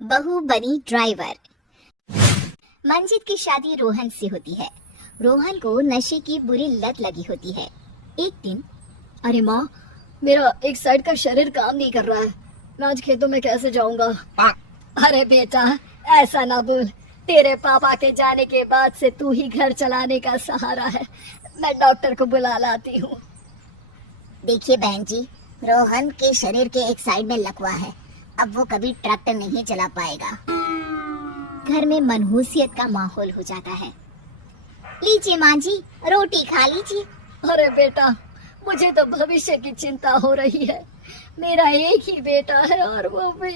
बहू बनी ड्राइवर। मंजित की शादी रोहन से होती है। रोहन को नशे की बुरी लत लगी होती है। एक दिन, अरे माँ, मेरा एक साइड का शरीर काम नहीं कर रहा है। मैं आज खेतों में कैसे जाऊंगा? अरे बेटा, ऐसा ना बोल। तेरे पापा के जाने के बाद से तू ही घर चलाने का सहारा है। मैं डॉक्टर को बुला लाती हूँ। देखिए बहन जी, रोहन के शरीर के एक साइड में लकवा है। अब वो कभी ट्रैक्टर नहीं चला पाएगा। घर में मनहूसियत का माहौल हो जाता है। लीजिए माँ जी, रोटी खा लीजिए। अरे बेटा, मुझे तो भविष्य की चिंता हो रही है। मेरा एक ही बेटा है और वो भी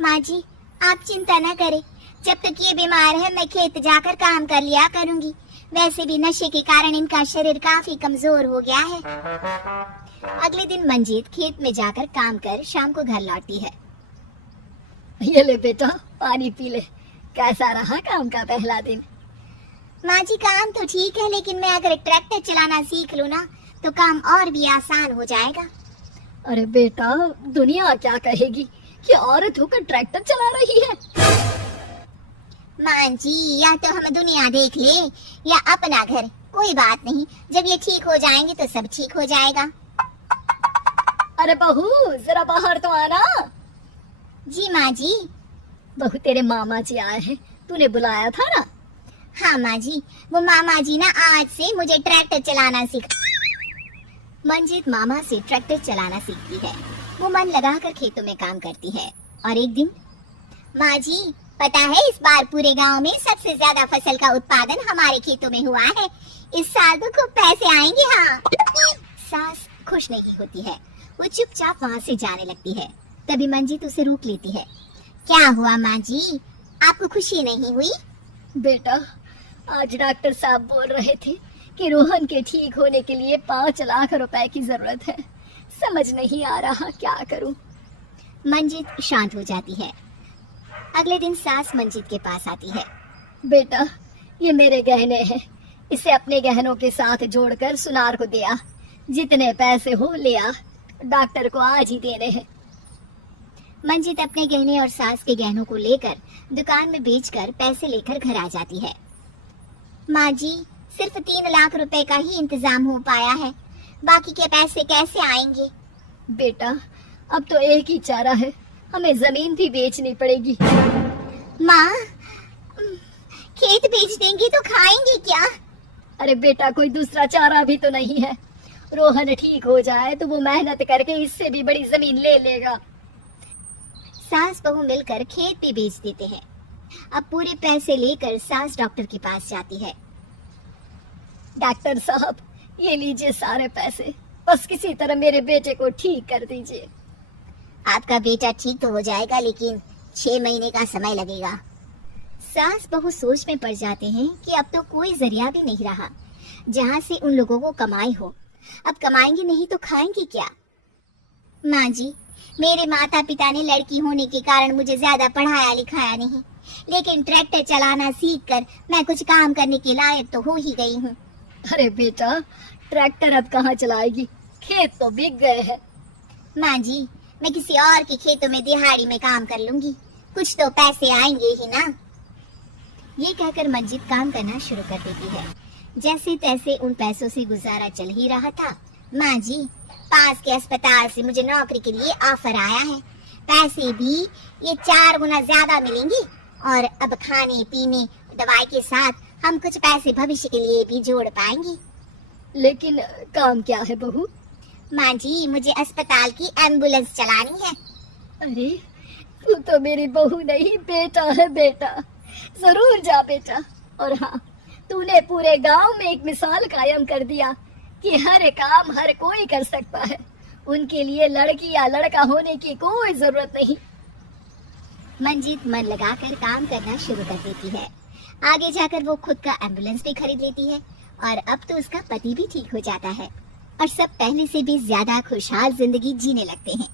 माँ जी, आप चिंता न करें। जब तक ये बीमार है मैं खेत जाकर काम कर लिया करूंगी। वैसे भी नशे के कारण इनका शरीर काफी कमजोर हो गया है। अगले दिन मंजीत खेत में जाकर काम कर शाम को घर लौटती है। ये ले बेटा, पानी पी ले। कैसा रहा काम का पहला दिन? माँ जी, काम तो ठीक है, लेकिन मैं अगर ट्रैक्टर चलाना सीख लूँ ना तो काम और भी आसान हो जाएगा। अरे बेटा, दुनिया क्या कहेगी कि औरत होकर ट्रैक्टर चला रही है। माँ जी, या तो हम दुनिया देख ले या अपना घर, कोई बात नहीं। जब ये ठीक हो जाएंगे तो सब ठीक हो जाएगा। अरे बहू, जरा बाहर तो आना। जी माँ जी। बहू, तेरे मामा जी आए हैं, तूने बुलाया था ना? हाँ माँ जी, वो मामा जी ना आज से मुझे ट्रैक्टर चलाना मंजित मामा से ट्रैक्टर चलाना सीखती है। वो मन लगाकर खेतों में काम करती है। और एक दिन, माँ जी, पता है इस बार पूरे गांव में सबसे ज्यादा फसल का उत्पादन हमारे खेतों में हुआ है। इस साल तो खूब पैसे आएंगे। हाँ। सास खुश नहीं होती है। वो चुपचाप वहाँ से जाने लगती है। तभी मंजित उसे रोक लेती है। क्या हुआ माँ जी, आपको खुशी नहीं हुई? बेटा, आज डॉक्टर साहब बोल रहे थे कि रोहन के ठीक होने के लिए 5 लाख रुपए की जरूरत है। समझ नहीं आ रहा क्या करूं। मंजित शांत हो जाती है। अगले दिन सास मंजित के पास आती है। बेटा, ये मेरे गहने हैं। इसे अपने गहनों के साथ जोड़कर सुनार को दिया। जितने पैसे हो ले आ, डॉक्टर को आज ही देने हैं। मंजित अपने गहने और सास के गहनों को लेकर दुकान में बेचकर पैसे लेकर घर आ जाती है। माँ जी, सिर्फ 3 लाख रुपए का ही इंतजाम हो पाया है। बाकी के पैसे कैसे आएंगे? बेटा, अब तो एक ही चारा है, हमें जमीन भी बेचनी पड़ेगी। माँ, खेत बेच देंगे तो खाएंगे क्या? अरे बेटा, कोई दूसरा चारा भी तो नहीं है। रोहन ठीक हो जाए तो वो मेहनत करके इससे भी बड़ी जमीन ले लेगा। सास बहू मिलकर खेत भी बेच देते हैं। अब पूरे पैसे लेकर सास डॉक्टर के पास जाती है। डॉक्टर साहब, ये लीजिए सारे पैसे, बस किसी तरह मेरे बेटे को ठीक कर दीजिए। आपका बेटा ठीक तो हो जाएगा, लेकिन 6 महीने का समय लगेगा। सास बहू सोच में पड़ जाते हैं कि अब तो कोई जरिया भी नहीं रहा जहाँ से उन लोगों को कमाई हो। अब कमाएंगे नहीं तो खाएंगे क्या? माँ जी, मेरे माता पिता ने लड़की होने के कारण मुझे ज्यादा पढ़ाया लिखाया नहीं, लेकिन ट्रैक्टर चलाना सीखकर मैं कुछ काम करने के लायक तो हो ही गई हूँ। अरे बेटा, ट्रैक्टर अब कहाँ चलाएगी? खेत तो बिक गए हैं। माँ जी, मैं किसी और के खेतों में दिहाड़ी में काम कर लूंगी, कुछ तो पैसे आएंगे ही ना। ये कहकर मंजित काम करना शुरू कर देती है। जैसे तैसे उन पैसों से गुजारा चल ही रहा था। माँ जी, पास के अस्पताल से मुझे नौकरी के लिए ऑफर आया है। पैसे भी ये 4 गुना ज्यादा मिलेंगे और अब खाने पीने दवाई के साथ हम कुछ पैसे भविष्य के लिए भी जोड़ पाएंगे। लेकिन काम क्या है बहू? माँ जी, मुझे अस्पताल की एम्बुलेंस चलानी है। अरे, तू तो मेरी बहू नहीं, बेटा है। बेटा, जरूर जा बेटा। और हाँ, तूने पूरे गांव में एक मिसाल कायम कर दिया कि हर काम हर कोई कर सकता है। उनके लिए लड़की या लड़का होने की कोई जरूरत नहीं। मंजित मन लगाकर काम करना शुरू कर देती है। आगे जाकर वो खुद का एम्बुलेंस भी खरीद लेती है और अब तो उसका पति भी ठीक हो जाता है और सब पहले से भी ज्यादा खुशहाल जिंदगी जीने लगते हैं।